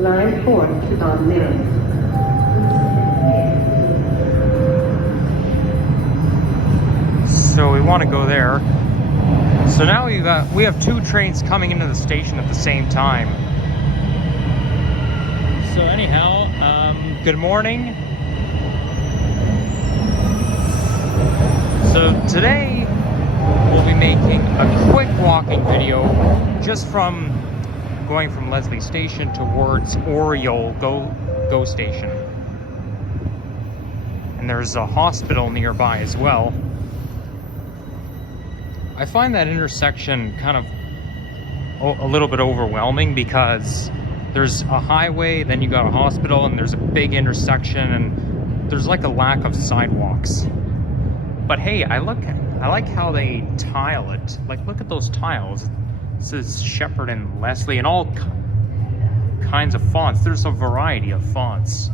Line 4 to on Mills. So we want to go there. So now we have two trains coming into the station at the same time. So anyhow, good morning. So today we'll be making a quick walking video just from going from Leslie Station towards Oriole Go Station. And there's a hospital nearby as well. I find that intersection kind of a little bit overwhelming because there's a highway, then you got a hospital, and there's a big intersection, and there's like a lack of sidewalks. But hey, I like how they tile it. Like, look at those tiles. This is Shepherd and Leslie and all kinds of fonts. There's a variety of fonts.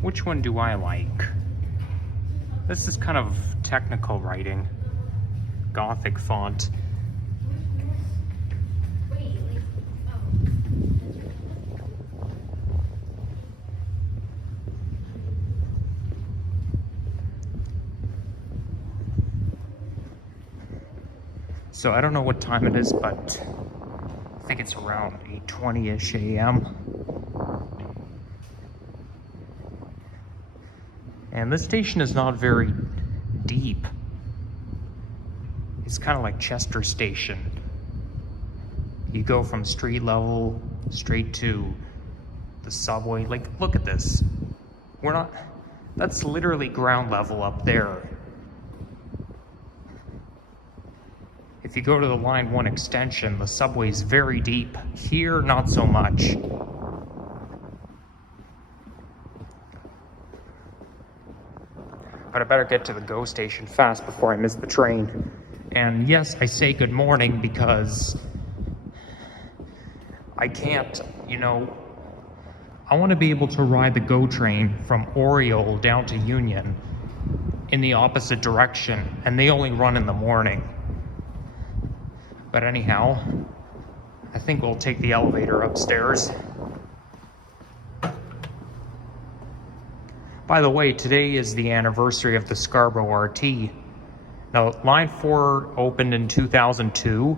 Which one do I like? This is kind of technical writing. Gothic font. So I don't know what time it is, but I think it's around 8:20-ish a.m. And this station is not very deep. It's kind of like Chester Station. You go from street level straight to the subway. Like, look at this. That's literally ground level up there. If you go to the Line 1 extension, the subway's very deep. Here, not so much. But I better get to the GO station fast before I miss the train. And yes, I say good morning because I can't, I want to be able to ride the GO train from Oriole down to Union in the opposite direction, and they only run in the morning. But anyhow, I think we'll take the elevator upstairs. By the way, today is the anniversary of the Scarborough RT. Now, Line 4 opened in 2002,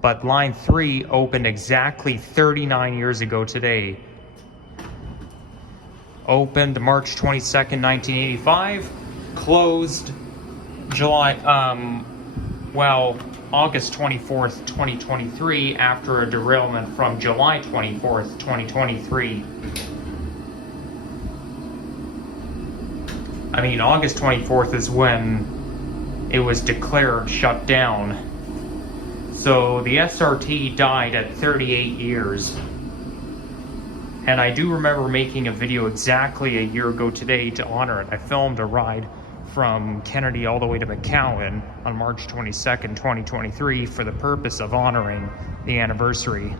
but Line 3 opened exactly 39 years ago today. Opened March 22nd, 1985, closed August 24th, 2023, after a derailment from July 24th, 2023. I mean, August 24th is when it was declared shut down. So the SRT died at 38 years. And I do remember making a video exactly a year ago today to honor it. I filmed a ride from Kennedy all the way to McNicoll on March 22nd, 2023 for the purpose of honoring the anniversary.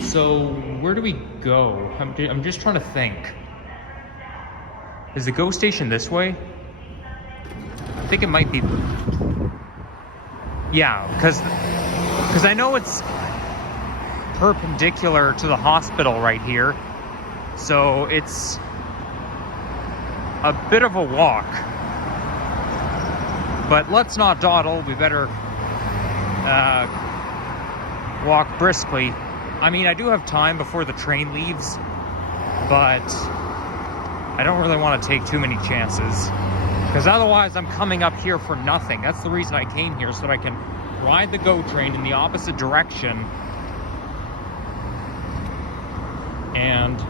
So where do we go? I'm just trying to think. Is the GO station this way? I think it might be. Yeah, because I know it's perpendicular to the hospital right here. So it's a bit of a walk. But let's not dawdle. We better walk briskly. I mean, I do have time before the train leaves, but I don't really want to take too many chances, because otherwise I'm coming up here for nothing. That's the reason I came here, so that I can ride the GO train in the opposite direction. And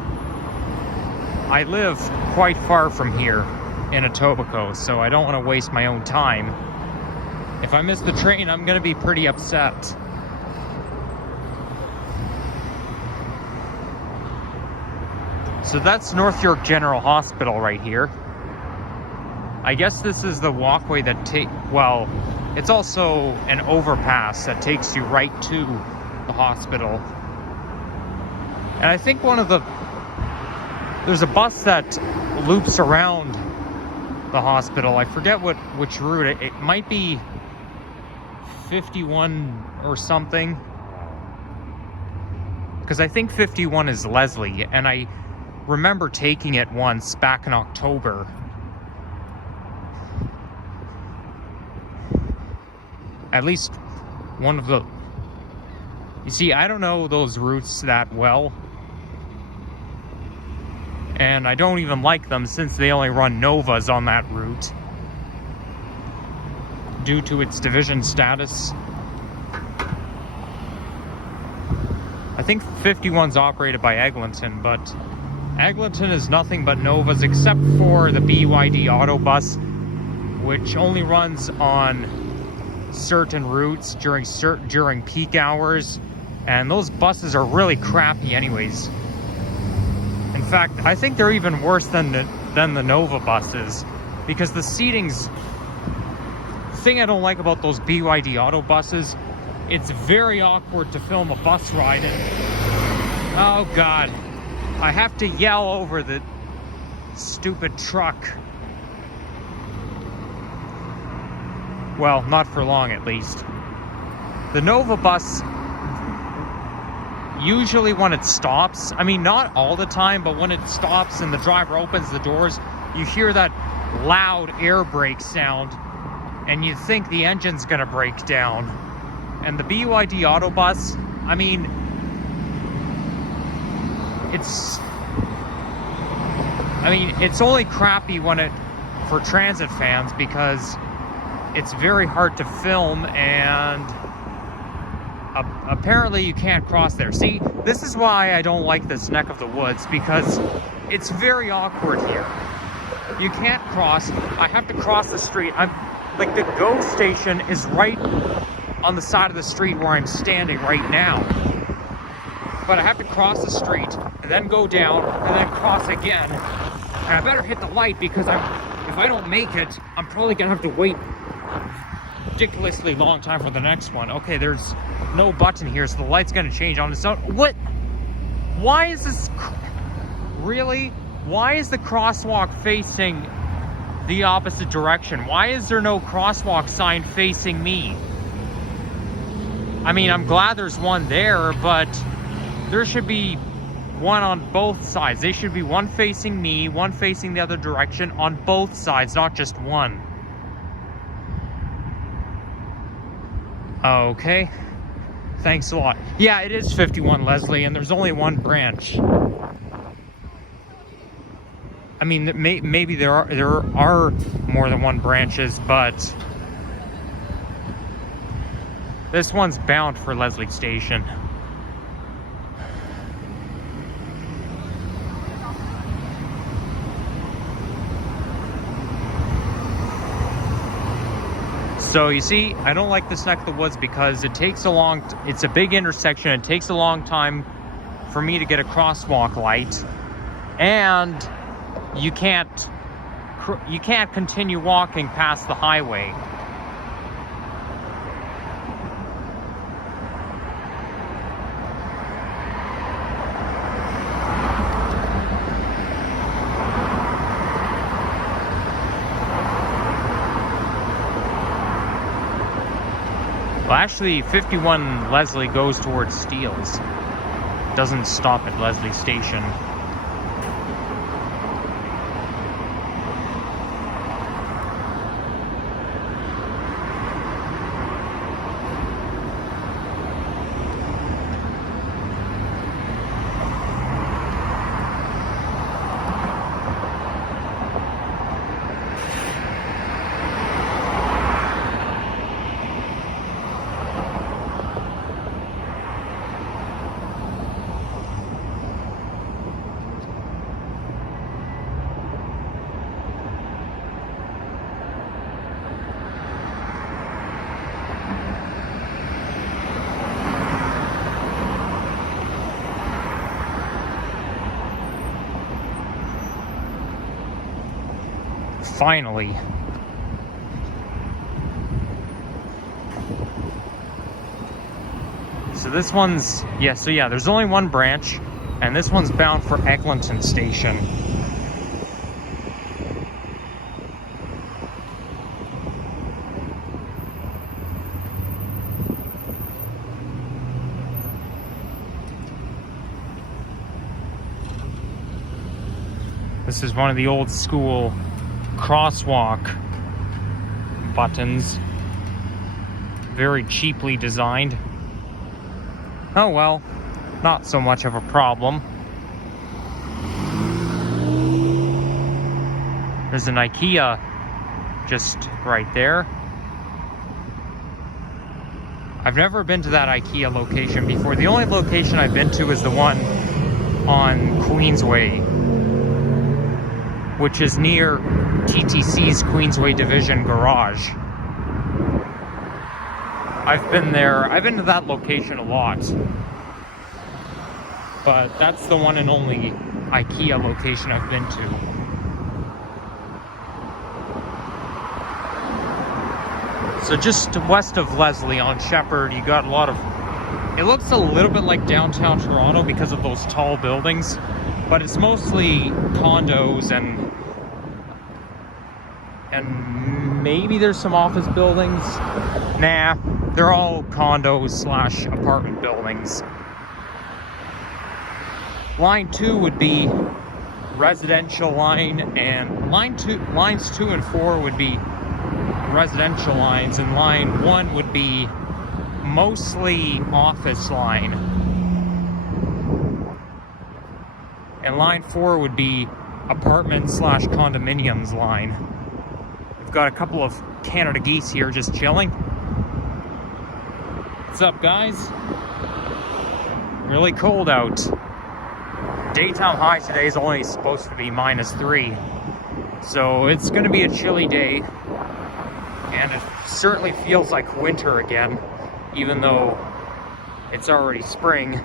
I live quite far from here in Etobicoke, so I don't want to waste my own time. If I miss the train, I'm going to be pretty upset. So that's North York General Hospital right here. I guess this is the walkway that it's also an overpass that takes you right to the hospital. And I think there's a bus that loops around the hospital. I forget which route. It might be 51 or something. Because I think 51 is Leslie, and I remember taking it once back in October. At least one of the... You see, I don't know those routes that well. And I don't even like them since they only run Novas on that route due to its division status. I think 51's operated by Eglinton, but Eglinton is nothing but Novas except for the BYD Autobus, which only runs on certain routes during peak hours, and those buses are really crappy anyways. In fact, I think they're even worse than the Nova buses, because the seating's... The thing I don't like about those BYD auto buses, it's very awkward to film a bus ride in. Oh God, I have to yell over the stupid truck. Well, not for long at least. The Nova bus, usually when it stops, I mean not all the time, but when it stops and the driver opens the doors, you hear that loud air brake sound and you think the engine's gonna break down. And the BYD Autobus, I mean, it's only crappy for transit fans because it's very hard to film, and apparently you can't cross there. See, this is why I don't like this neck of the woods, because it's very awkward here. You can't cross. I have to cross the street. Like, the GO station is right on the side of the street where I'm standing right now. But I have to cross the street and then go down and then cross again. And I better hit the light, because if I don't make it, I'm probably gonna have to wait ridiculously long time for the next one. Okay, there's no button here, so the light's gonna change on its own. What? Why is this? Really? Why is the crosswalk facing the opposite direction? Why is there no crosswalk sign facing me? I mean, I'm glad there's one there, but there should be one on both sides. They should be one facing me, one facing the other direction on both sides, not just one. Okay. Thanks a lot. Yeah, it is 51 Leslie, and there's only one branch. I mean, maybe there are more than one branches, but this one's bound for Leslie Station. So you see, I don't like this neck of the woods because it takes it's a big intersection. It takes a long time for me to get a crosswalk light, and you can't continue walking past the highway. Well, actually, 51 Leslie goes towards Steeles. Doesn't stop at Leslie Station. Finally. So this one's, yeah, there's only one branch, and this one's bound for Eglinton Station. This is one of the old school crosswalk buttons. Very cheaply designed. Oh well, not so much of a problem. There's an IKEA just right there. I've never been to that IKEA location before. The only location I've been to is the one on Queensway, which is near TTC's Queensway Division garage. I've been there. I've been to that location a lot. But that's the one and only IKEA location I've been to. So just west of Leslie on Shepherd, you got a lot of... It looks a little bit like downtown Toronto because of those tall buildings, but it's mostly condos and maybe there's some office buildings. Nah, they're all condos slash apartment buildings. Line 2 would be residential line, and lines 2 and 4 would be residential lines, and line 1 would be mostly office line, and line 4 would be apartment slash condominiums line. We've got a couple of Canada geese here just chilling. What's up, guys? Really cold out. Daytime high today is only supposed to be -3, so it's going to be a chilly day. And it certainly feels like winter again, even though it's already spring.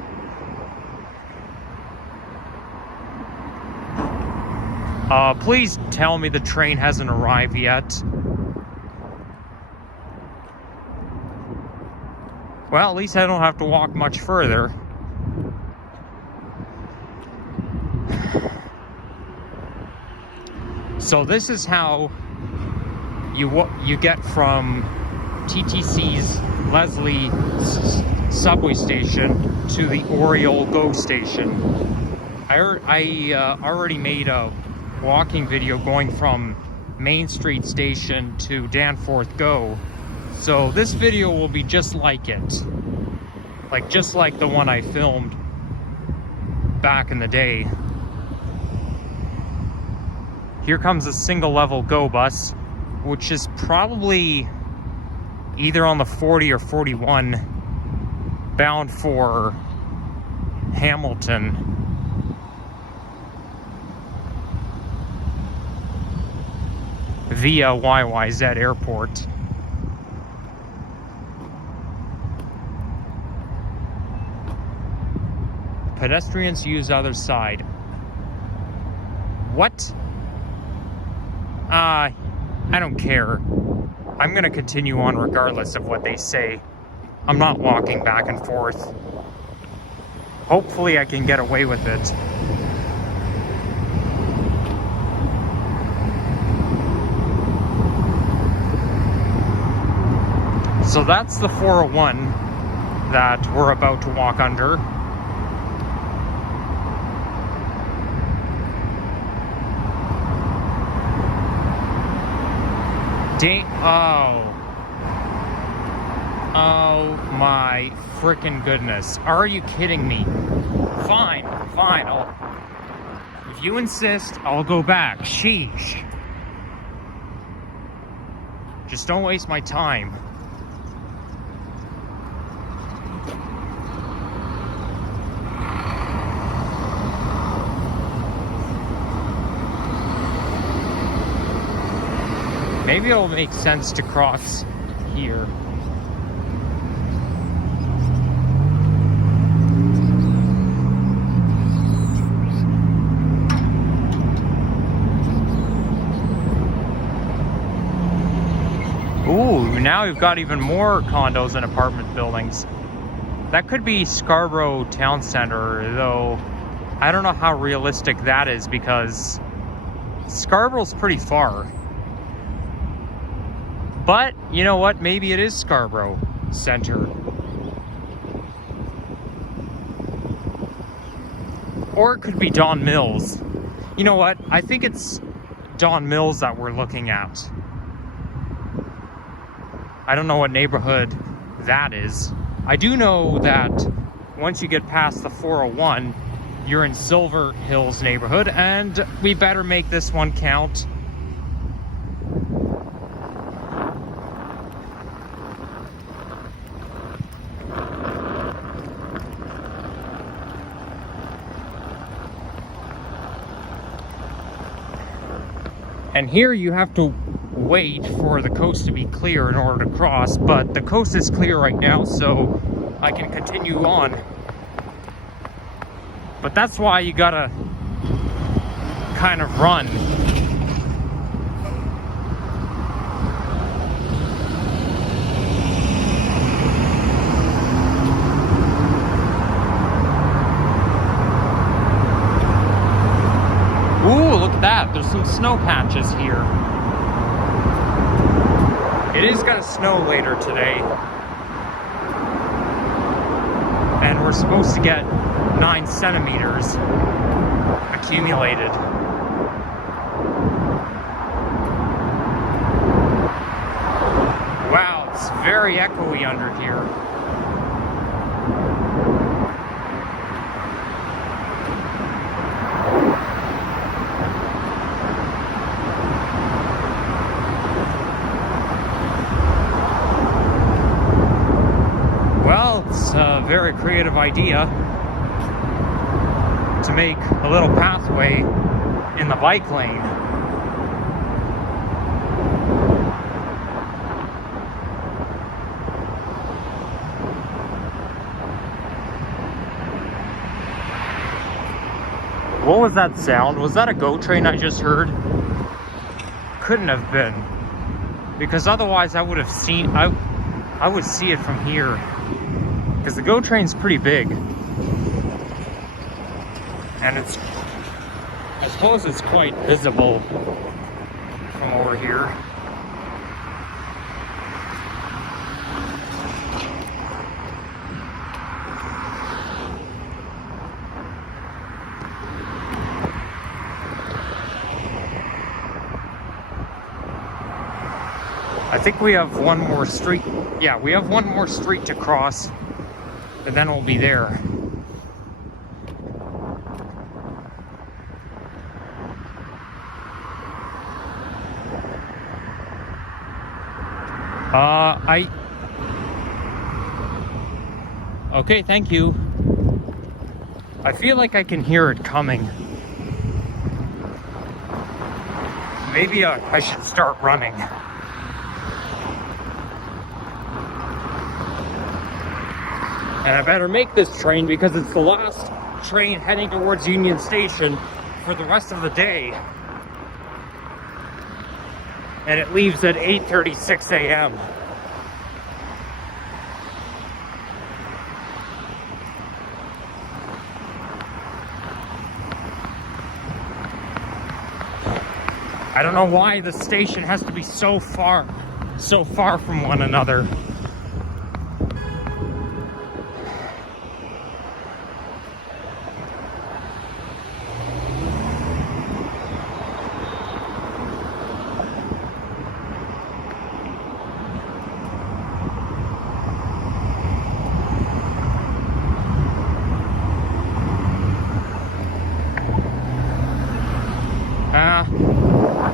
Please tell me the train hasn't arrived yet. Well, at least I don't have to walk much further. So this is how you get from TTC's Leslie subway station to the Oriole GO station. I already made a walking video going from Main Street Station to Danforth GO. So this video will be just like it. Just like the one I filmed back in the day. Here comes a single level GO bus, which is probably either on the 40 or 41 bound for Hamilton. Via YYZ Airport. Pedestrians use other side. What? I don't care. I'm gonna continue on regardless of what they say. I'm not walking back and forth. Hopefully I can get away with it. So that's the 401 that we're about to walk under. Oh my freaking goodness. Are you kidding me? Fine. If you insist, I'll go back. Sheesh. Just don't waste my time. Maybe it'll make sense to cross here. Ooh, now we've got even more condos and apartment buildings. That could be Scarborough Town Center, though I don't know how realistic that is because Scarborough's pretty far. But, you know what? Maybe it is Scarborough Center. Or it could be Don Mills. You know what? I think it's Don Mills that we're looking at. I don't know what neighborhood that is. I do know that once you get past the 401, you're in Silver Hills neighborhood, and we better make this one count. And here you have to wait for the coast to be clear in order to cross, but the coast is clear right now, so I can continue on. But that's why you gotta kind of run. Ooh, look at that. There's some snow patches here. It is gonna snow later today. And we're supposed to get 9 centimeters accumulated. Wow, it's very echoey under here. Well, it's a very creative idea to make a little pathway in the bike lane. What was that sound? Was that a GO train I just heard? Couldn't have been, because otherwise I would have seen, I would see it from here, because the GO train's pretty big. And it's, I suppose it's quite visible from over here. I think we have one more street. Yeah, we have one more street to cross, and then we'll be there. Okay, thank you. I feel like I can hear it coming. Maybe I should start running. And I better make this train because it's the last train heading towards Union Station for the rest of the day. And it leaves at 8:36 a.m. I don't know why the station has to be so far from one another.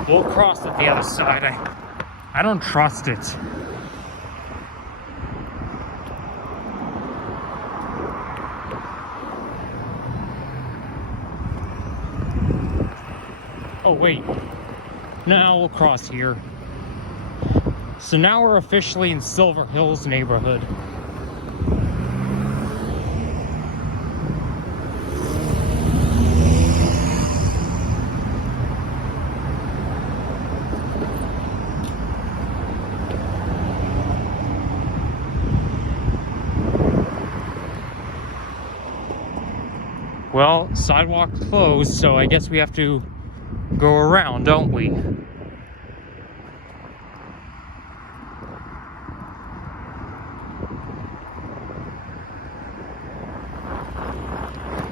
We'll cross at the other side. I don't trust it. Oh wait, now we'll cross here. So now we're officially in Silver Hills neighborhood. Well, sidewalk closed, so I guess we have to go around, don't we?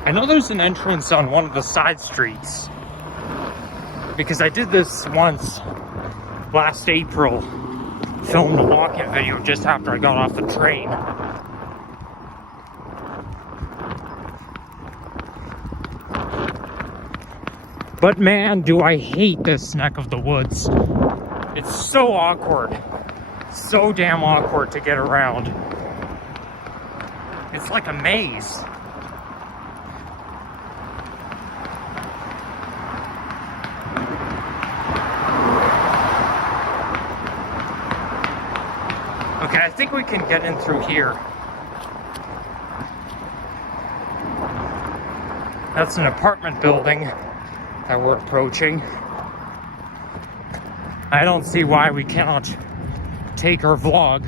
I know there's an entrance on one of the side streets, because I did this once last April, filmed a walk-in video just after I got off the train. But man, do I hate this neck of the woods. It's so awkward. So damn awkward to get around. It's like a maze. Okay, I think we can get in through here. That's an apartment building that we're approaching. I don't see why we cannot take our vlog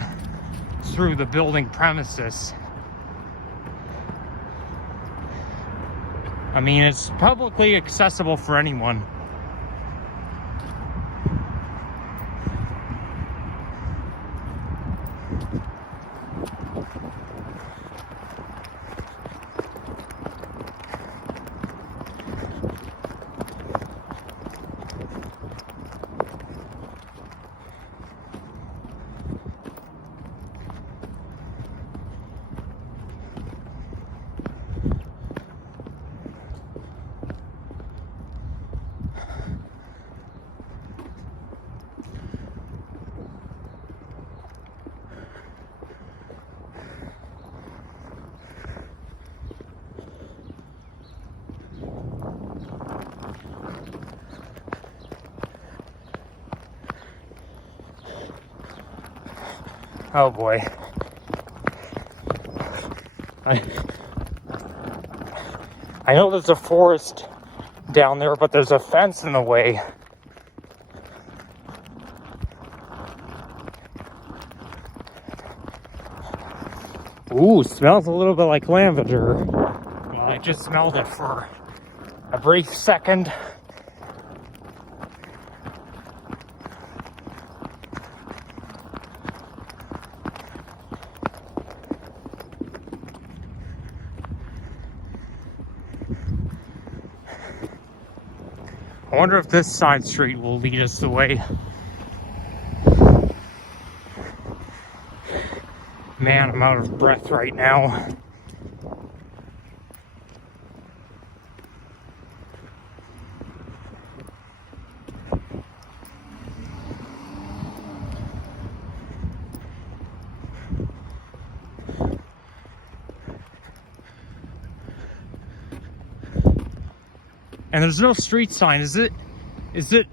through the building premises. I mean, it's publicly accessible for anyone. Oh boy. I know there's a forest down there, but there's a fence in the way. Ooh, smells a little bit like lavender. Well, I just smelled it for a brief second. I wonder if this side street will lead us the way. Man, I'm out of breath right now. And there's no street sign. Is it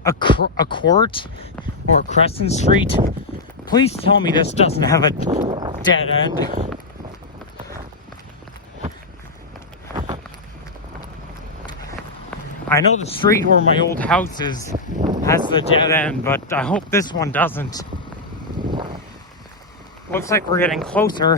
a court or a Crescent Street? Please tell me this doesn't have a dead end. I know the street where my old house is has the dead end, but I hope this one doesn't. Looks like we're getting closer.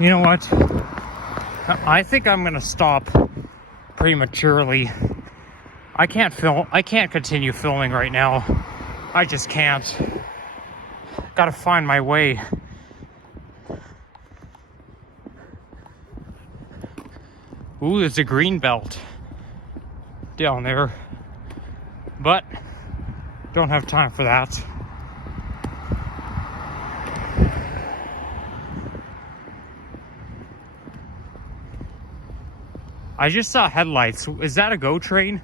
You know what? I think I'm gonna stop prematurely. I can't continue filming right now. I just can't. Gotta find my way. Ooh, there's a green belt down there. But don't have time for that. I just saw headlights. Is that a GO train?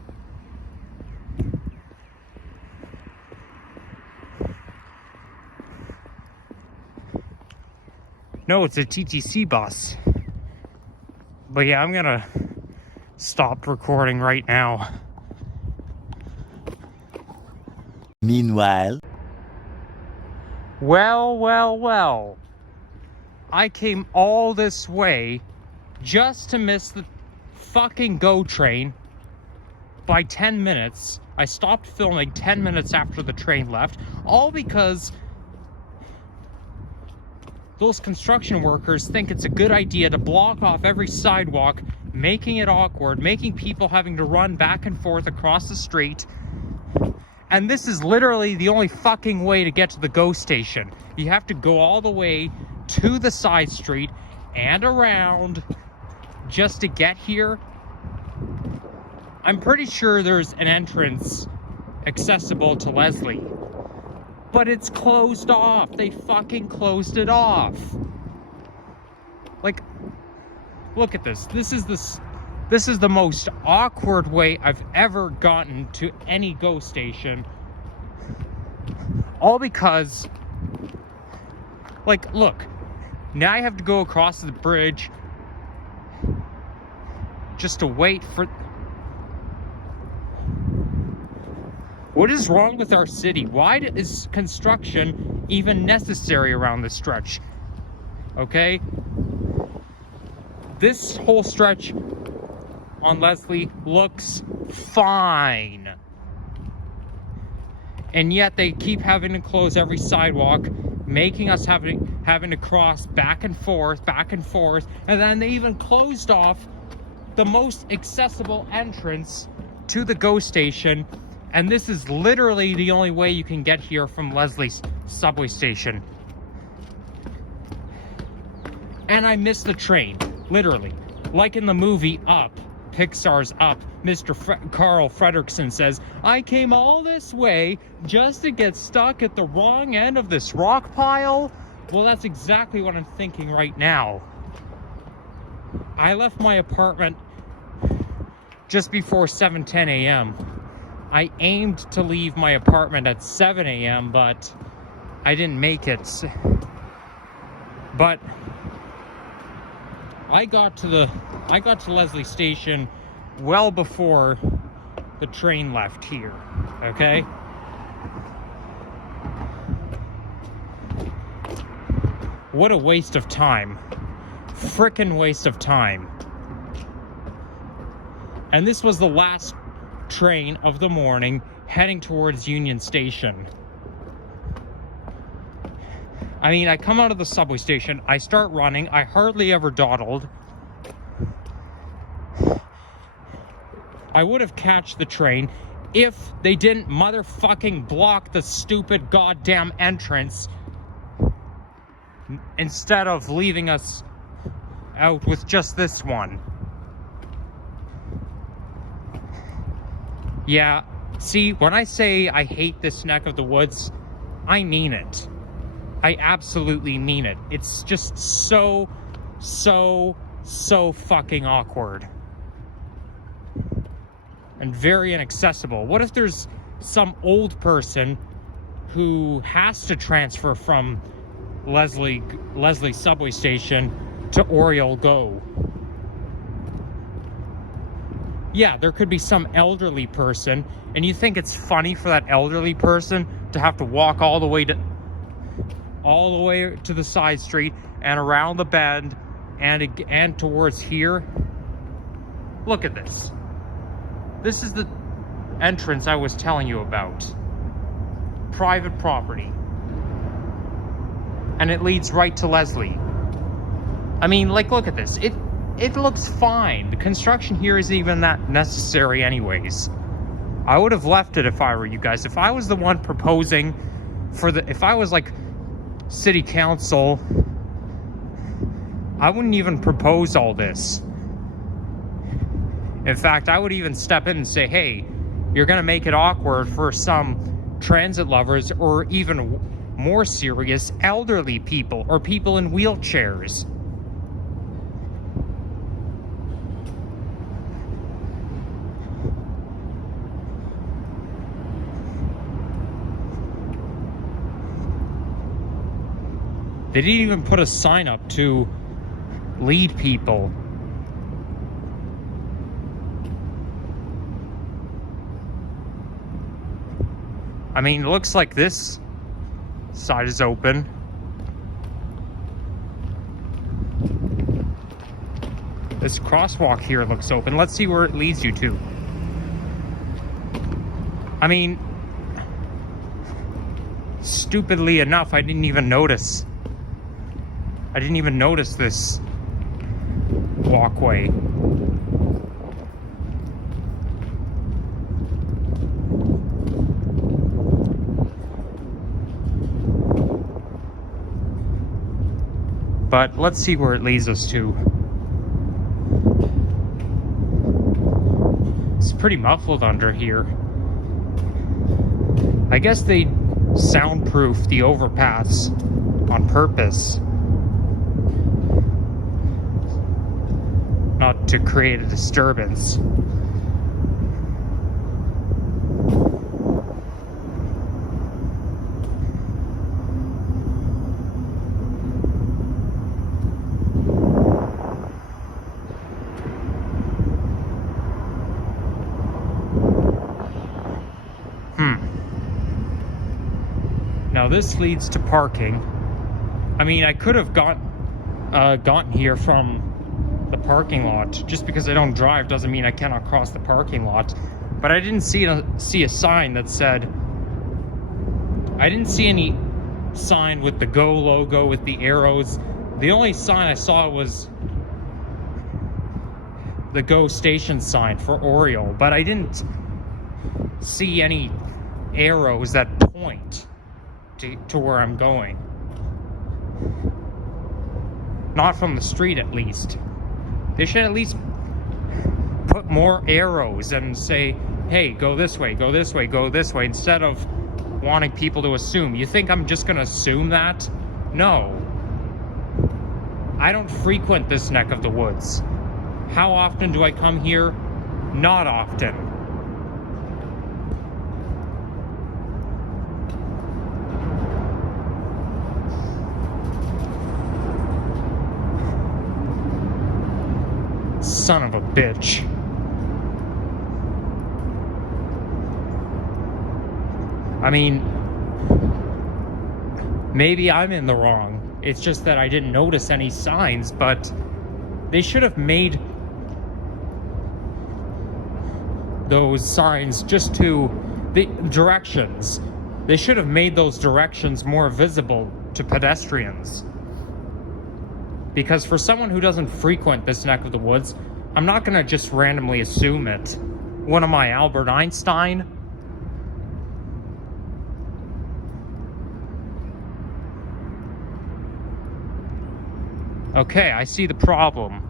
No, it's a TTC bus. But yeah, I'm gonna stop recording right now. Meanwhile. Well. I came all this way just to miss the fucking GO train by 10 minutes. I stopped filming 10 minutes after the train left, all because those construction workers think it's a good idea to block off every sidewalk, making it awkward, making people having to run back and forth across the street. And this is literally the only fucking way to get to the GO station. You have to go all the way to the side street and around just to get here. I'm pretty sure there's an entrance accessible to Leslie, but it's closed off. They fucking closed it off. Like, look at this. This is the most awkward way I've ever gotten to any GO station. All because, like, look, now I have to go across the bridge just to wait for... What is wrong with our city? Why is construction even necessary around this stretch? Okay? This whole stretch on Leslie looks fine. And yet they keep having to close every sidewalk, making us having to cross back and forth, and then they even closed off the most accessible entrance to the GO station, and this is literally the only way you can get here from Leslie's subway station. And I missed the train, literally. Like in the movie Up, Pixar's Up, Carl Fredricksen says, I came all this way just to get stuck at the wrong end of this rock pile. Well, that's exactly what I'm thinking right now. I left my apartment just before 7:10 a.m. I aimed to leave my apartment at 7 a.m., but I didn't make it. But I got to Leslie Station well before the train left here, okay? What a waste of time. Frickin' waste of time. And this was the last train of the morning heading towards Union Station. I mean, I come out of the subway station, I start running, I hardly ever dawdled. I would have catched the train if they didn't motherfucking block the stupid goddamn entrance instead of leaving us out with just this one. Yeah, see, when I say I hate this neck of the woods, I mean it. I absolutely mean it. It's just so fucking awkward. And very inaccessible. What if there's some old person who has to transfer from Leslie subway station to Oriole GO? Yeah, there could be some elderly person, and you think it's funny for that elderly person to have to walk all the way to the side street and around the bend and towards here? Look at this. This is the entrance I was telling you about. Private property. And it leads right to Leslie. I mean, like, look at this. It looks fine. The construction here isn't even that necessary anyways. I would have left it if I were you guys. If I was the one proposing if I was like city council, I wouldn't even propose all this. In fact, I would even step in and say, hey, you're gonna make it awkward for some transit lovers, or even more serious, elderly people or people in wheelchairs. They didn't even put a sign up to lead people. I mean, it looks like this side is open. This crosswalk here looks open. Let's see where it leads you to. I mean, stupidly enough, I didn't even notice. I didn't even notice this walkway. But let's see where it leads us to. It's pretty muffled under here. I guess they soundproof the overpass on purpose, not to create a disturbance. Now this leads to parking. I mean, I could have gotten here from the parking lot. Just because I don't drive doesn't mean I cannot cross the parking lot. But I didn't see a sign that said. I didn't see any sign with the Go logo with the arrows. The only sign I saw was the Go station sign for Oriole, but I didn't see any arrows that point to where I'm going. Not from the street, at least. They should at least put more arrows and say, hey, go this way, go this way, go this way, instead of wanting people to assume. You think I'm just gonna assume that? No. I don't frequent this neck of the woods. How often do I come here? Not often. Son of a bitch. I mean, maybe I'm in the wrong. It's just that I didn't notice any signs, but they should have made those signs just to the directions. They should have made those directions more visible to pedestrians. Because for someone who doesn't frequent this neck of the woods, I'm not gonna just randomly assume it. What am I, Albert Einstein? Okay, I see the problem.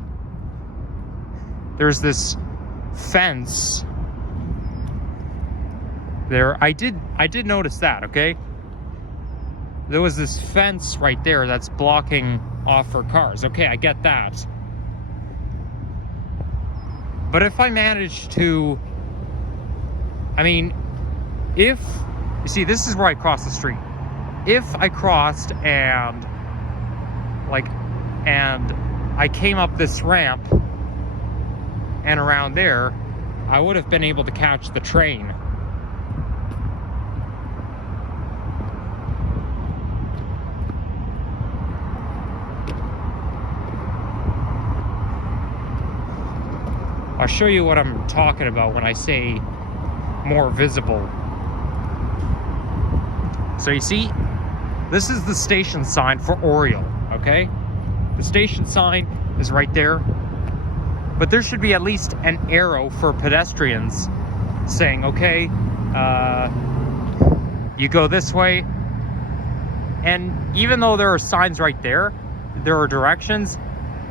There's this fence there. I did notice that, okay? There was this fence right there that's blocking off for cars. Okay, I get that. But if I manage to, I mean, if, you see, this is where I cross the street. If I crossed and I came up this ramp and around there, I would have been able to catch the train. I'll show you what I'm talking about when I say more visible. So you see, this is the station sign for Oriole, okay? The station sign is right there, but there should be at least an arrow for pedestrians saying, okay, you go this way. And even though there are signs right there, there are directions,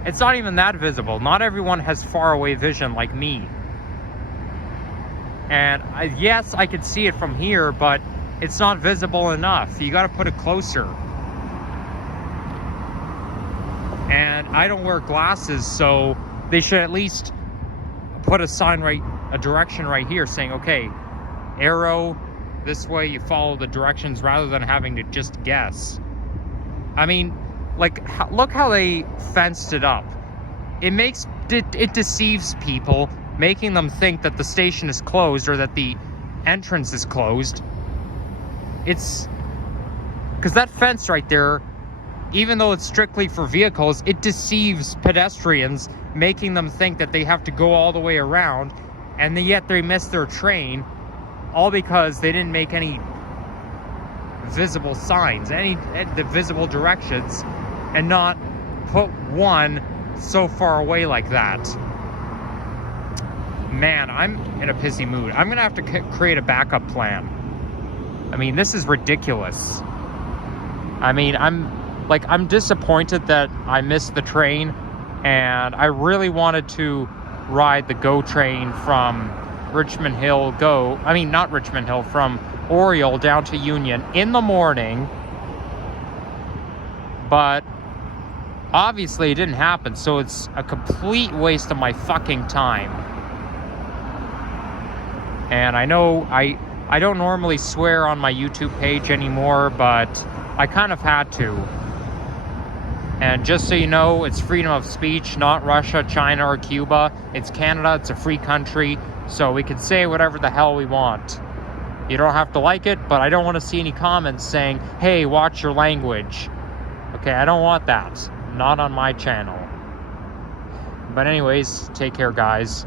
it's not even that visible. Not everyone has far away vision like me. And yes, I could see it from here, but it's not visible enough. You gotta put it closer. And I don't wear glasses, so they should at least put a sign a direction right here saying, okay, arrow this way, you follow the directions rather than having to just guess. I mean, like, look how they fenced it up. It deceives people, making them think that the station is closed or that the entrance is closed. It's because that fence right there, even though it's strictly for vehicles, it deceives pedestrians, making them think that they have to go all the way around, and yet they miss their train, all because they didn't make any visible signs, the visible directions, and not put one so far away like that. Man, I'm in a pissy mood. I'm gonna have to create a backup plan. I mean, this is ridiculous. I mean, like, I'm disappointed that I missed the train, and I really wanted to ride the GO train from Richmond Hill not Richmond Hill, from Oriole down to Union in the morning, but obviously it didn't happen, so it's a complete waste of my fucking time. And I know I don't normally swear on my YouTube page anymore, but I kind of had to. And just so you know, it's freedom of speech, not Russia, China, or Cuba. It's Canada, it's a free country, so we can say whatever the hell we want. You don't have to like it, but I don't want to see any comments saying, hey, watch your language. Okay, I don't want that. Not on my channel. But anyways, take care, guys.